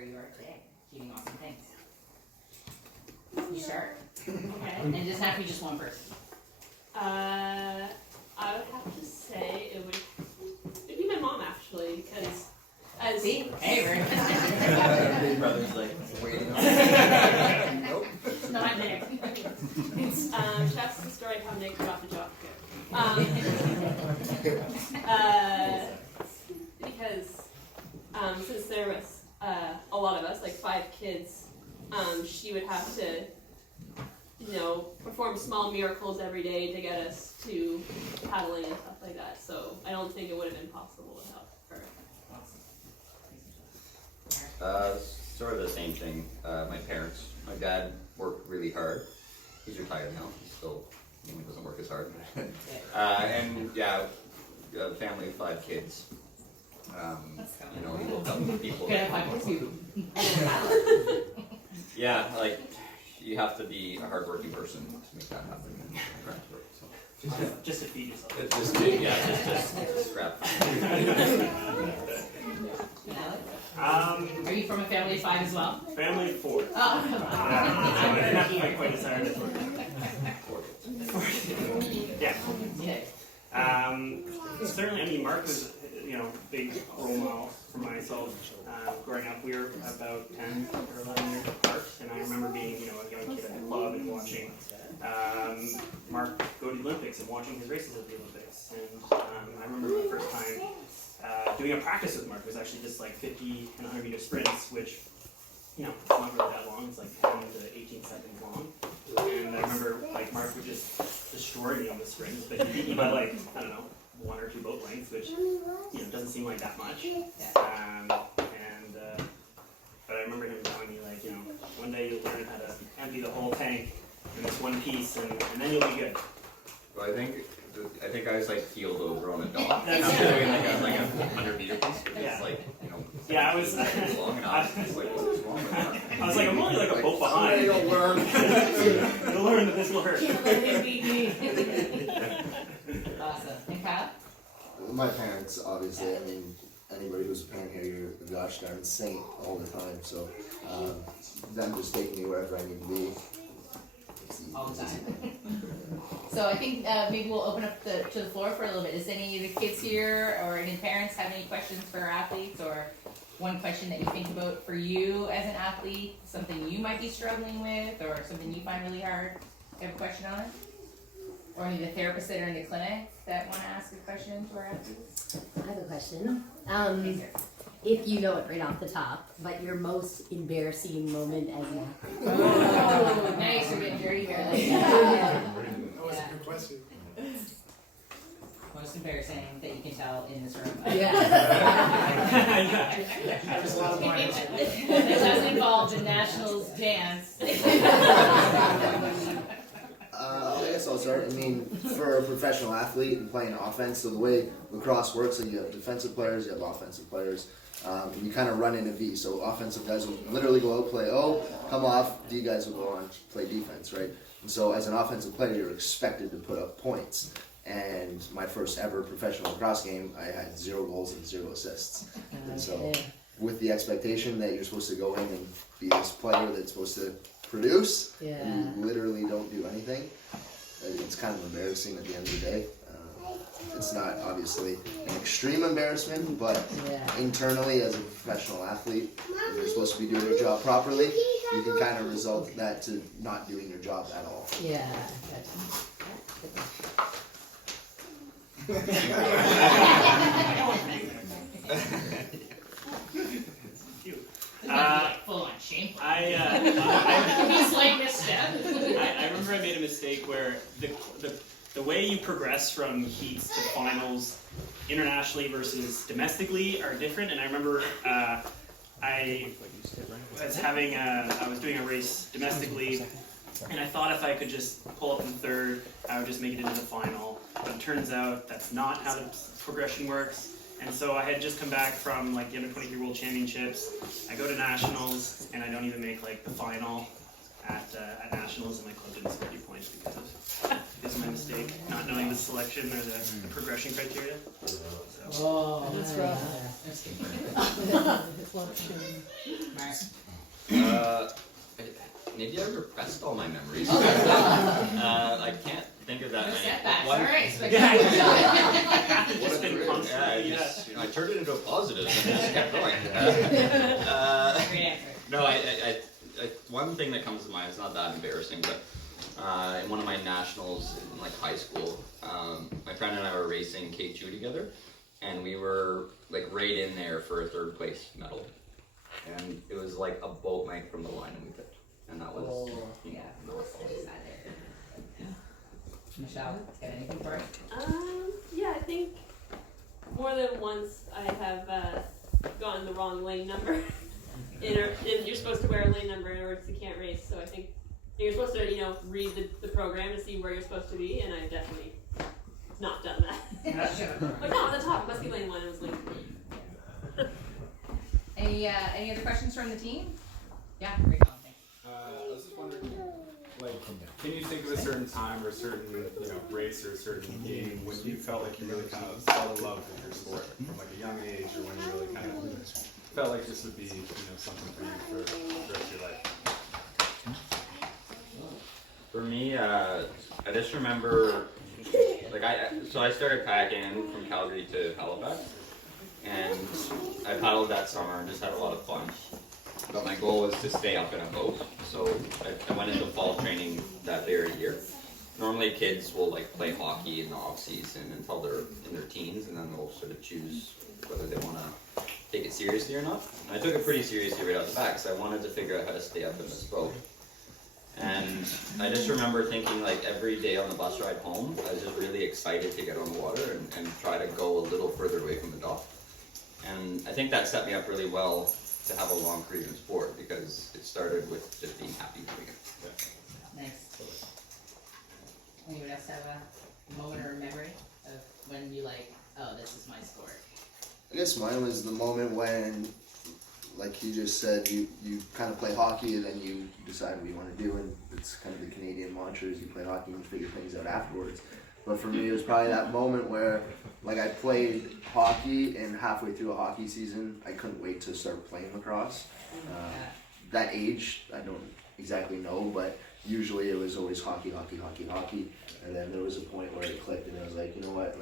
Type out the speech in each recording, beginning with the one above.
where you are today, achieving awesome things. You start. Okay. And it doesn't have to be just one person. I would have to say it'd be my mom actually, because as See? Hey, we're Big brother's like waiting on Nope. It's not there. that's the story of how Nick got the job here. Because since there was a lot of us, like 5 kids, she would have to, perform small miracles every day to get us to paddling and stuff like that. So I don't think it would have been possible without her. Sort of the same thing. My parents, my dad worked really hard. He's retired now. He still doesn't work as hard. And yeah, a family of 5 kids. He looked up to people. Yeah, like you have to be a hardworking person to make that happen. So. Just to feed yourself. Just to scrap. Are you from a family of 5 as well? Family of 4. Oh. Not quite as hard as 4. Yeah. Certainly, I mean, Mark was, a big role model for myself. Growing up, we were about 10 or 11 years apart, and I remember being, a young kid at the club and watching Mark go to the Olympics and watching his races at the Olympics. And I remember my first time doing a practice with Mark was actually just like 50 and 100 meter sprints, which, it's not really that long. It's like 10 to 18 seconds long. And I remember, Mark would just destroy me on the sprints, but he beat me by 1 or 2 boat lengths, which, doesn't seem like that much. But I remember him telling me, one day you'll learn how to empty the whole tank in this one piece, and then you'll be good. Well, I think I was keeled over on a dock. That's after doing like a 100 meter piece. Yeah. It's Yeah, I was. long enough. It's what's wrong with that? I was I'm only a boat behind. You'll learn. You'll learn that this will hurt. Awesome. And Kyle? My parents, obviously. I mean, anybody who's a parent here, you're a gosh darn saint all the time. So, them just taking me wherever I need to be. All the time. So I think maybe we'll open up to the floor for a little bit. Does any of the kids here or any parents have any questions for our athletes, or one question that you think about for you as an athlete, something you might be struggling with, or something you find really hard? You have a question on it? Or any of the therapists that are in the clinic that want to ask a question to our athletes? I have a question. If you know it right off the top, but your most embarrassing moment as an athlete. Oh, nice. We're getting dirty here. That was a good question. Most embarrassing that you can tell in this room. Yeah. There's a lot of mine. It doesn't involve the Nationals dance. I guess I'll start. I mean, for a professional athlete and playing offense, so the way lacrosse works, so you have defensive players, you have offensive players, and you kind of run in a V. So offensive guys will literally go out, play O, come off, D guys will go on, play defense, right? And so as an offensive player, you're expected to put up points. And my first ever professional lacrosse game, I had 0 goals and 0 assists. And so with the expectation that you're supposed to go in and be this player that's supposed to produce, and you literally don't do anything, it's kind of embarrassing at the end of the day. It's not obviously an extreme embarrassment, but internally as a professional athlete, when you're supposed to be doing your job properly, you can kind of result that to not doing your job at all. Yeah. Full on shame. I remember I made a mistake where the way you progress from heats to finals internationally versus domestically are different, and I remember I was doing a race domestically, and I thought if I could just pull up in third, I would just make it into the final. But it turns out that's not how the progression works. And so I had just come back from the under 23 World Championships. I go to nationals and I don't even make the final. at nationals, and my club didn't score any points because of my mistake, not knowing the selection or the progression criteria. So. Oh, that's rough. Maybe I repressed all my memories. I can't think of that No many. setbacks, One- alright. I've just been constantly, I turned it into a positive and just kept going. Great answer. No, one thing that comes to mind, it's not that embarrassing, but in one of my nationals in like high school, my friend and I were racing K2 together, and we were like right in there for a third place medal. And it was like a boat length from the line, and we picked. And that was, Yeah. Michelle, got anything for it? Yeah, I think more than once I have gotten the wrong lane number. And you're supposed to wear a lane number in order to can't race. So I think you're supposed to, read the program to see where you're supposed to be, and I've definitely not done that. Like, no, on the top, it must be lane 1. It was lane 3. Any other questions from the team? Yeah, great call, thanks. I was just wondering, can you think of a certain time or a certain, race or a certain game when you felt like you really kind of fell in love with your sport from like a young age, or when you really kind of felt like this would be, something for you for the rest of your life? For me, I just remember, so I started kayaking from Calgary to Halifax, and I paddled that summer and just had a lot of fun. But my goal was to stay up in a boat, so I went into fall training that very year. Normally kids will play hockey in the off season until they're in their teens, and then they'll sort of choose whether they want to take it seriously or not. And I took it pretty seriously right out the back, so I wanted to figure out how to stay up in this boat. And I just remember thinking every day on the bus ride home, I was just really excited to get on the water and try to go a little further away from the dock. And I think that set me up really well to have a long career in sport, because it started with just being happy doing it. Nice. Anyone else have a moment or a memory of when you oh, this is my sport? I guess mine was the moment when, like you just said, you kind of play hockey and then you decide what you want to do, and it's kind of the Canadian mantra is you play hockey and you figure things out afterwards. But for me, it was probably that moment where, I played hockey, and halfway through a hockey season, I couldn't wait to start playing lacrosse. That age, I don't exactly know, but usually it was always hockey, hockey, hockey, hockey. And then there was a point where it clicked, and I was like, you know what,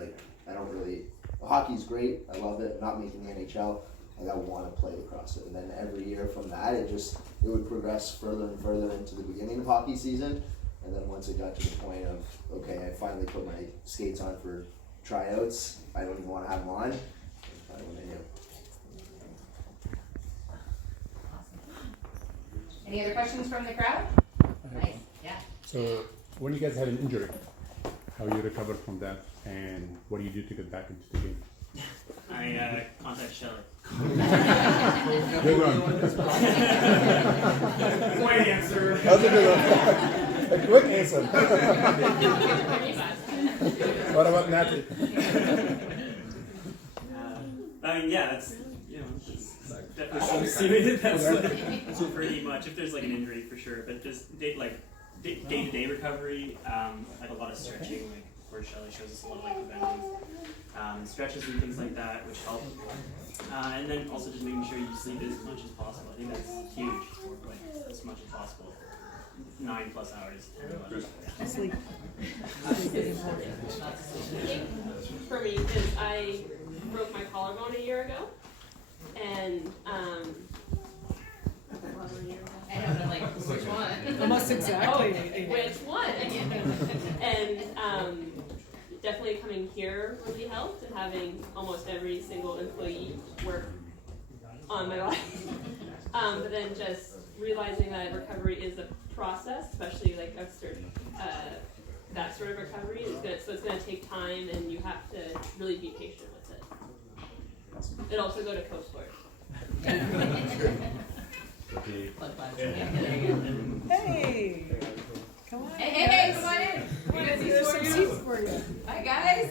I don't really, hockey's great, I love it, not making the NHL, I want to play lacrosse. And then every year from that, it would progress further and further into the beginning of hockey season. And then once it got to the point of, okay, I finally put my skates on for tryouts, I don't even want to have them on, that's kind of what I knew. Awesome. Any other questions from the crowd? Nice, yeah. So, when you guys had an injury, how you recovered from that, and what do you do to get back into the game? I contact Shelley. Good one. Point answer. That's a good one. A quick answer. What about Natalie? That's definitely that's pretty much, if there's an injury for sure, but just day-to-day recovery, a lot of stretching, where Shelley shows us a lot of the bendings, stretches and things like that, which help. And then also just making sure you sleep as much as possible. I think that's huge, as much as possible. 9+ hours, 10 hours. Sleep. For me, because I broke my collarbone a year ago, and I know, but which one? Almost exactly. which one? And definitely coming here really helped, and having almost every single employee work on my body. But then just realizing that recovery is a process, especially that sort of recovery is good. So it's going to take time, and you have to really be patient with it. It also go to co-sport. Hey! Come on. Hey, come on in. We got There's some seats seats for you. Hi, guys.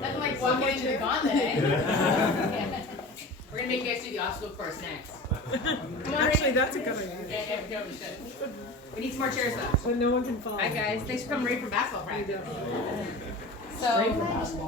Nothing like walking into the gauntlet, eh? We're going to make you guys do the obstacle course next. Come on, Actually, Ray. that's a good idea. Yeah, yeah, we should. We need some more chairs though. But no one can follow. Bye guys, thanks for coming right from basketball practice. So.